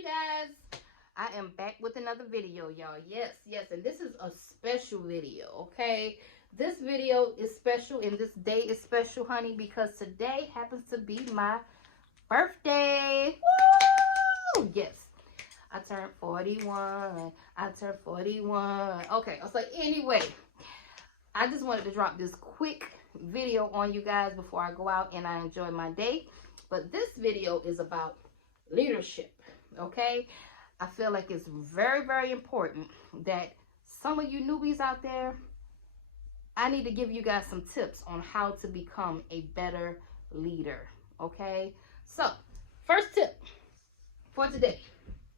you guys? I am back with another video, y'all. Yes, and this is a special video, okay? This video is special and this day is special, honey, because today happens to be my birthday. Woo! Yes, I turned 41. Okay, so anyway, I just wanted to drop this quick video on you guys before I go out and I enjoy my day. But this video is about leadership, okay? I feel like it's very, very important that some of you newbies out there, I need to give you guys some tips on how to become a better leader, okay? So, first tip for today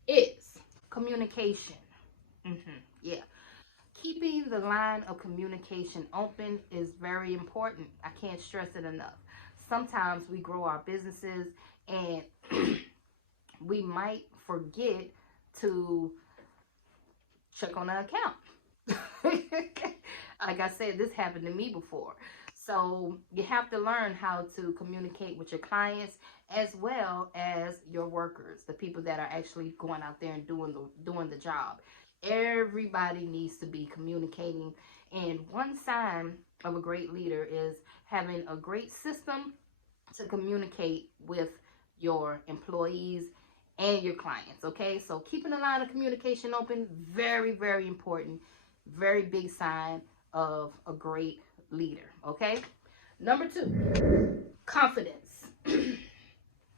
is communication. Yeah. Keeping the line of communication open is very important. I can't stress it enough. Sometimes we grow our businesses and we might forget to check on the account. Like I said, this happened to me before. So you have to learn how to communicate with your clients as well as your workers, the people that are actually going out there and doing the job. Everybody needs to be communicating, and one sign of a great leader is having a great system to communicate with your employees and your clients, okay? So keeping the line of communication open, very, very important, very big sign of a great leader, okay? Number 2, confidence.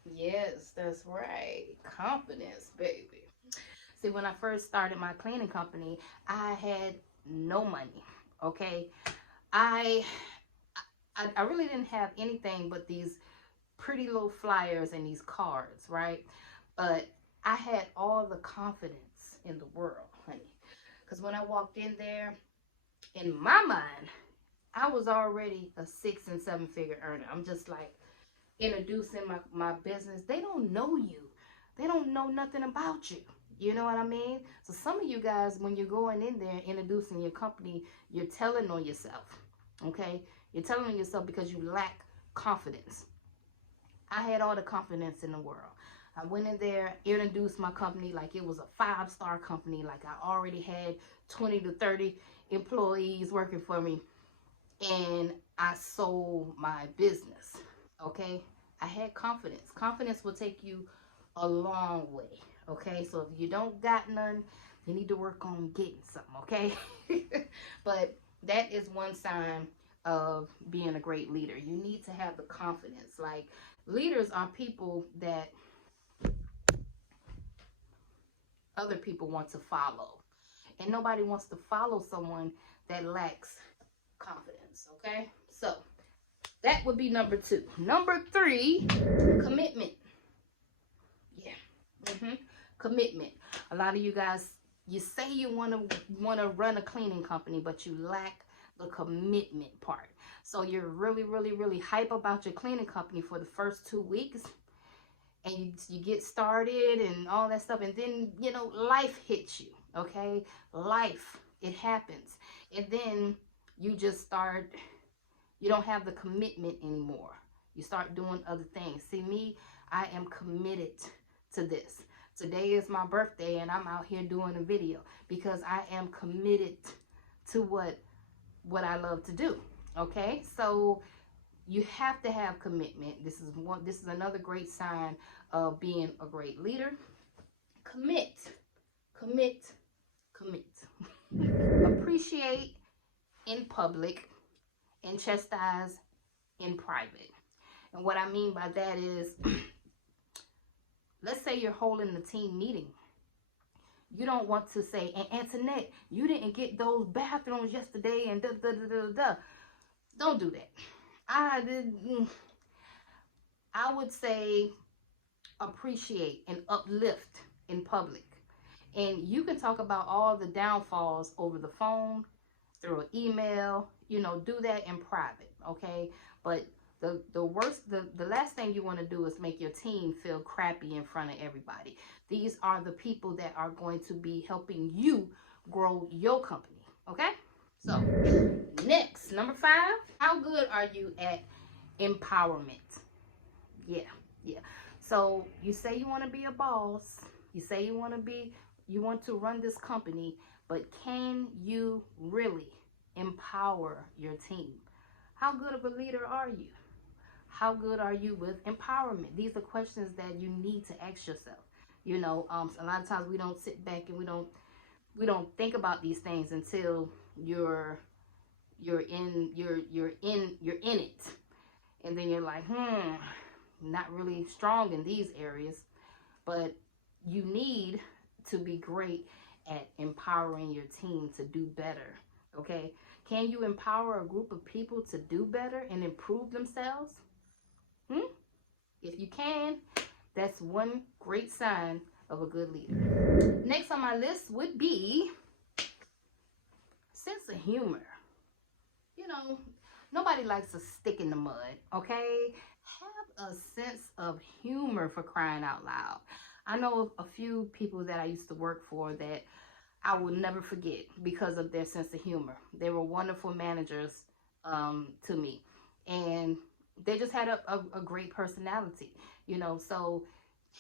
Yes, that's right, confidence, baby. See, when I first started my cleaning company, I had no money, okay? I really didn't have anything but these pretty little flyers and these cards, right? But I had all the confidence in the world, honey. Because when I walked in there, in my mind, I was already a 6- and 7-figure earner. I'm just like introducing my business. They don't know you. They don't know nothing about you. You know what I mean? So some of you guys, when you're going in there introducing your company, you're telling on yourself, okay? You're telling on yourself because you lack confidence. I had all the confidence in the world. I went in there, introduced my company like it was a 5-star company, like I already had 20 to 30 employees working for me, and I sold my business, okay? I had confidence. Confidence will take you a long way. Okay, so if you don't got none, you need to work on getting something, okay? But that is one sign of being a great leader. You need to have the confidence. Like, leaders are people that other people want to follow. And nobody wants to follow someone that lacks confidence, okay? So, that would be number 2. Number 3, commitment. Yeah. Commitment. A lot of you guys, you say you want to run a cleaning company, but you lack the commitment part. So you're really hype about your cleaning company for the first 2 weeks, and you get started and all that stuff, and then, you know, life hits you, okay? Life, it happens. And then you just start, you don't have the commitment anymore. You start doing other things. See, me, I am committed to this. Today is my birthday and I'm out here doing a video because I am committed to what I love to do. Okay? So you have to have commitment. This is another great sign of being a great leader. Commit. Appreciate in public and chastise in private. And what I mean by that is, let's say you're holding the team meeting. You don't want to say, and Antoinette, you didn't get those bathrooms yesterday and da. Don't do that. I would say appreciate and uplift in public. And you can talk about all the downfalls over the phone, through an email, you know, do that in private, okay? But the last thing you want to do is make your team feel crappy in front of everybody. These are the people that are going to be helping you grow your company, okay? So, next, number 5, how good are you at empowerment? Yeah. So, you say you want to be a boss, You say you want to run this company, but can you really empower your team? How good of a leader are you? How good are you with empowerment? These are questions that you need to ask yourself. You know, a lot of times we don't sit back and we don't think about these things until you're in it, and then you're like, not really strong in these areas. But you need to be great at empowering your team to do better. Okay, can you empower a group of people to do better and improve themselves? If you can, that's one great sign of a good leader. Next on my list would be sense of humor. You know, nobody likes a stick in the mud, okay? Have a sense of humor, for crying out loud. I know a few people that I used to work for that I will never forget because of their sense of humor. They were wonderful managers to me, and they just had a great personality, you know. So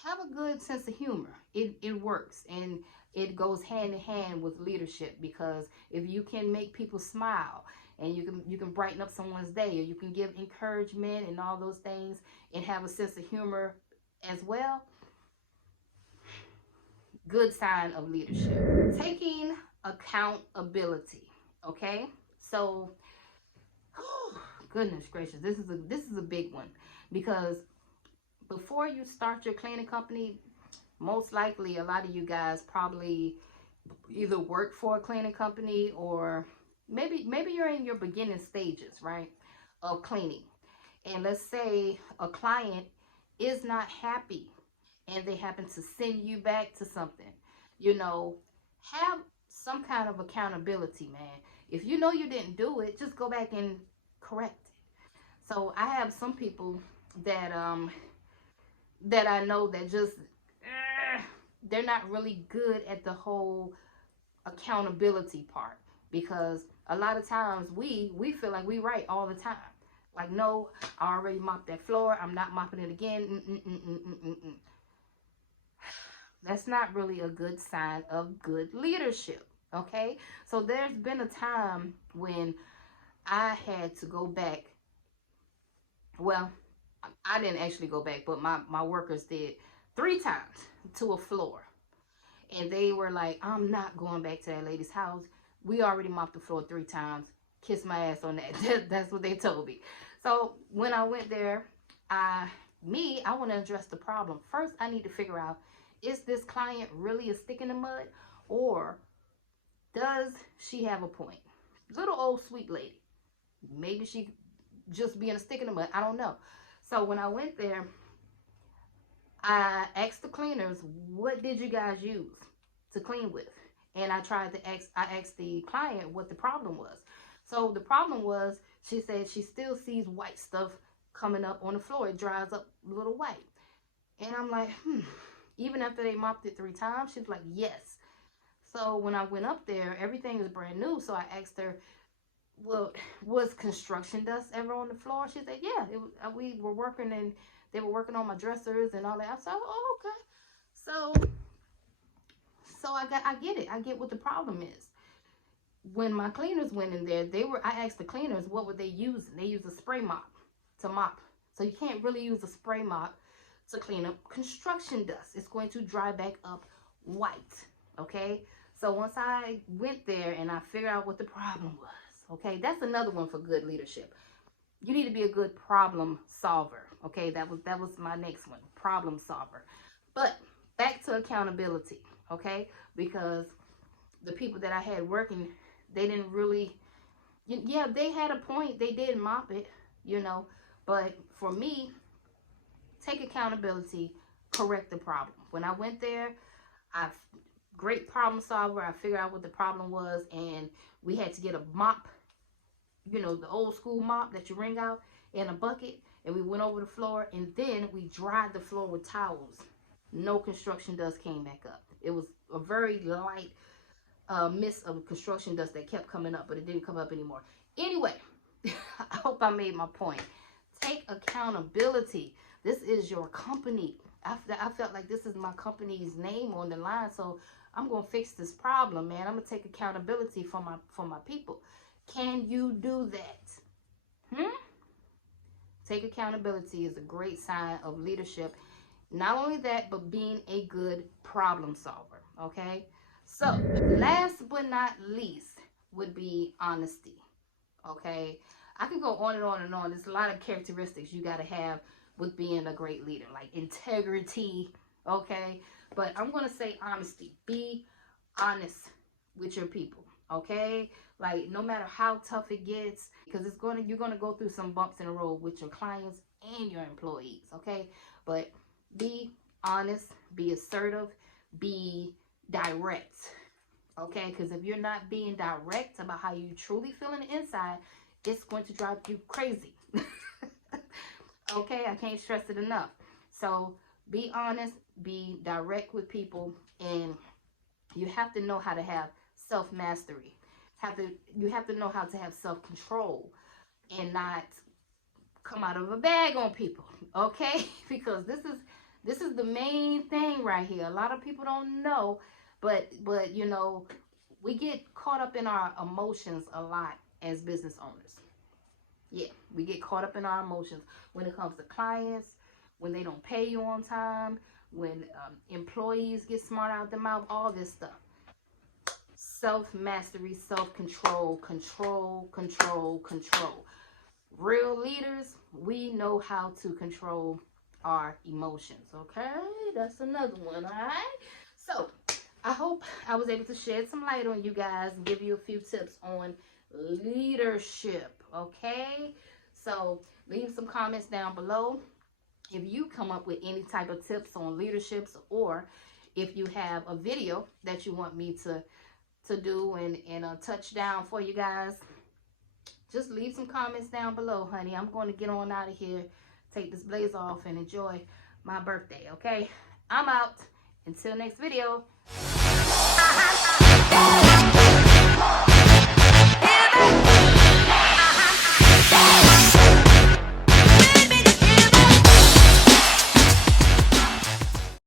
have a good sense of humor. It works, and it goes hand in hand with leadership, because if you can make people smile, and you can brighten up someone's day, or you can give encouragement and all those things, and have a sense of humor as well, good sign of leadership. Taking accountability. Okay, so goodness gracious, this is a big one, because before you start your cleaning company, most likely a lot of you guys probably either work for a cleaning company, or maybe you're in your beginning stages, right, of cleaning. And let's say a client is not happy and they happen to send you back to something, you know, have some kind of accountability, man. If you know you didn't do it, just go back and correct it. So I have some people that I know that just they're not really good at the whole accountability part, because a lot of times we feel like we right all the time. Like, no, I already mopped that floor, I'm not mopping it again. That's not really a good sign of good leadership. Okay, so there's been a time when I had to go back. Well, I didn't actually go back, but my workers did 3 times to a floor. And they were like, I'm not going back to that lady's house. We already mopped the floor 3 times. Kiss my ass on that. That's what they told me. So when I went there, I want to address the problem. First, I need to figure out, is this client really a stick in the mud, or does she have a point? Little old sweet lady. Maybe she just being a stick in the mud. I don't know. So when I went there, I asked the cleaners, what did you guys use to clean with? And I asked the client what the problem was. So the problem was, she said she still sees white stuff coming up on the floor. It dries up a little white. And I'm like, even after they mopped it 3 times? She's like, yes. So when I went up there, everything was brand new. So I asked her, well, was construction dust ever on the floor? She said, yeah, we were working, and they were working on my dressers and all that. I said, oh, okay. So I get it. I get what the problem is. When my cleaners went in there, I asked the cleaners, what were they using? They used a spray mop to mop. So you can't really use a spray mop to clean up construction dust. It's going to dry back up white. Okay. So once I went there and I figured out what the problem was, okay, that's another one for good leadership. You need to be a good problem solver. Okay, that was my next one, problem solver. But back to accountability, okay, because the people that I had working, they didn't really, yeah, they had a point. They did mop it, you know, but for me, take accountability, correct the problem. When I went there, great problem solver. I figured out what the problem was, and we had to get a mop, you know, the old school mop that you wring out, in a bucket, and we went over the floor, and then we dried the floor with towels. No construction dust came back up. It was a very light mist of construction dust that kept coming up, but it didn't come up anymore. Anyway, I hope I made my point. Take accountability. This is your company. I felt like this is my company's name on the line, so I'm gonna fix this problem, man. I'm gonna take accountability for my people. Can you do that? Take accountability is a great sign of leadership. Not only that, but being a good problem solver. Okay. So last but not least would be honesty. Okay. I can go on and on and on. There's a lot of characteristics you got to have with being a great leader, like integrity. Okay. But I'm going to say honesty. Be honest with your people. Okay. Like no matter how tough it gets, because you're going to go through some bumps in the road with your clients and your employees. Okay. But be honest, be assertive, be direct. Okay. Because if you're not being direct about how you truly feel on the inside, it's going to drive you crazy. Okay, I can't stress it enough. So be honest, be direct with people, and you have to know how to have self-mastery. You have to know how to have self-control and not come out of a bag on people. Okay? Because this is the main thing right here. A lot of people don't know, but you know, we get caught up in our emotions a lot as business owners. Yeah, we get caught up in our emotions when it comes to clients, when they don't pay you on time, when employees get smart out their mouth, all this stuff. Self-mastery, self-control, control, control, control. Real leaders, we know how to control our emotions, okay? That's another one, all right? So, I hope I was able to shed some light on you guys and give you a few tips on leadership. Okay, so leave some comments down below if you come up with any type of tips on leaderships, or if you have a video that you want me to do and touch down for you guys. Just leave some comments down below, honey. I'm going to get on out of here, take this blazer off, and enjoy my birthday. Okay, I'm out. Until next video.